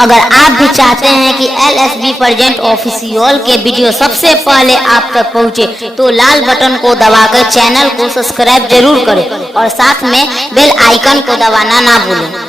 अगर आप भी चाहते हैं कि LSB प्रेजेंट ऑफिशियल के वीडियो सबसे पहले आप तक पहुंचे तो लाल बटन को दबाकर चैनल को सब्सक्राइब जरूर करें और साथ में बेल आइकन को दबाना ना भूलें।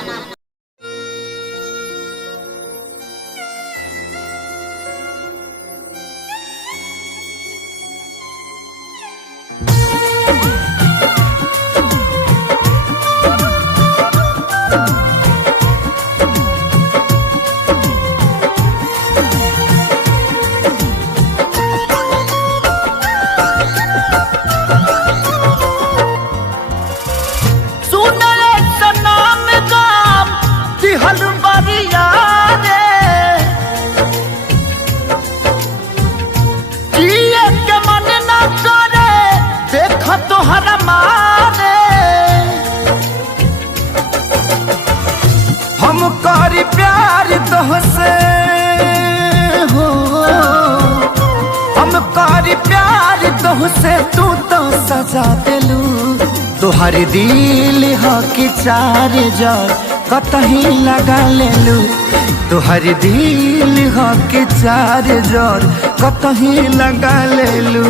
हम करी प्यार तोहसे हो, हम करी प्यार तोहसे, तू तो सजा दिलू। तुहर दिल हो कि चार जर कतही लगा लेलू। तुहर दिल हो कि चार जर कतही लगा लेलू।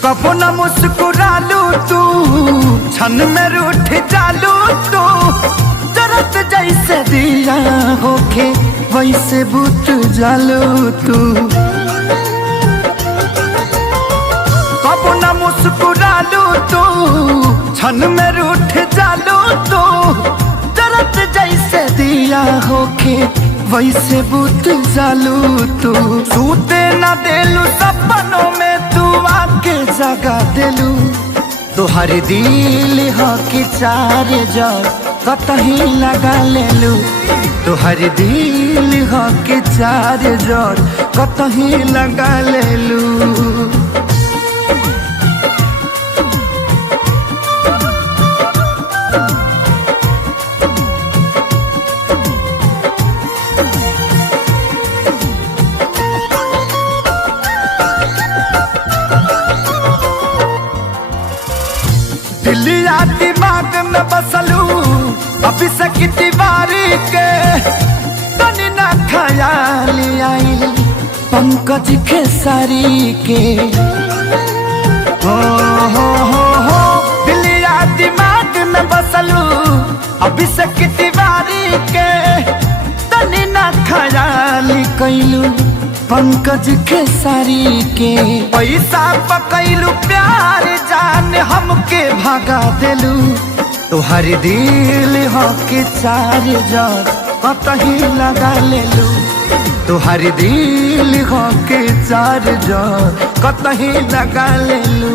कबो न मुस्कुरालू तू, क्षण में रूठ जालू तू। जरत जैसे दिया होके वैसे बुझ जालू तू। कबो न मुस्कुरालू तू, क्षण में रूठ जालू तू। जरत जैसे दिया होके वैसे बुझ जालू तू। सूते न देलू सपनों में तू आके जगा दिलू। तुहर दिल हो कि चार जर कतही लगा लेलू। तुहर दिल हो कि चार जर कतही लगा लेलू। दिलिया दिमाग में बसलू अभी से की दीवारी के। तनी ना ख्याल आई पंकज खेसारी के। हो दिलिया दिमाग में बसलू अभी से की दीवारी के। तनी ना ख्याल कैलू पंकज खेसारी के। पैसा पकैलू प्यार जान हमके भगा दिलू। तुहर दिल हो कि चार जर कतही लगा लेलू। तुहर दिल हो कि चार जर कतही लगा लेलू।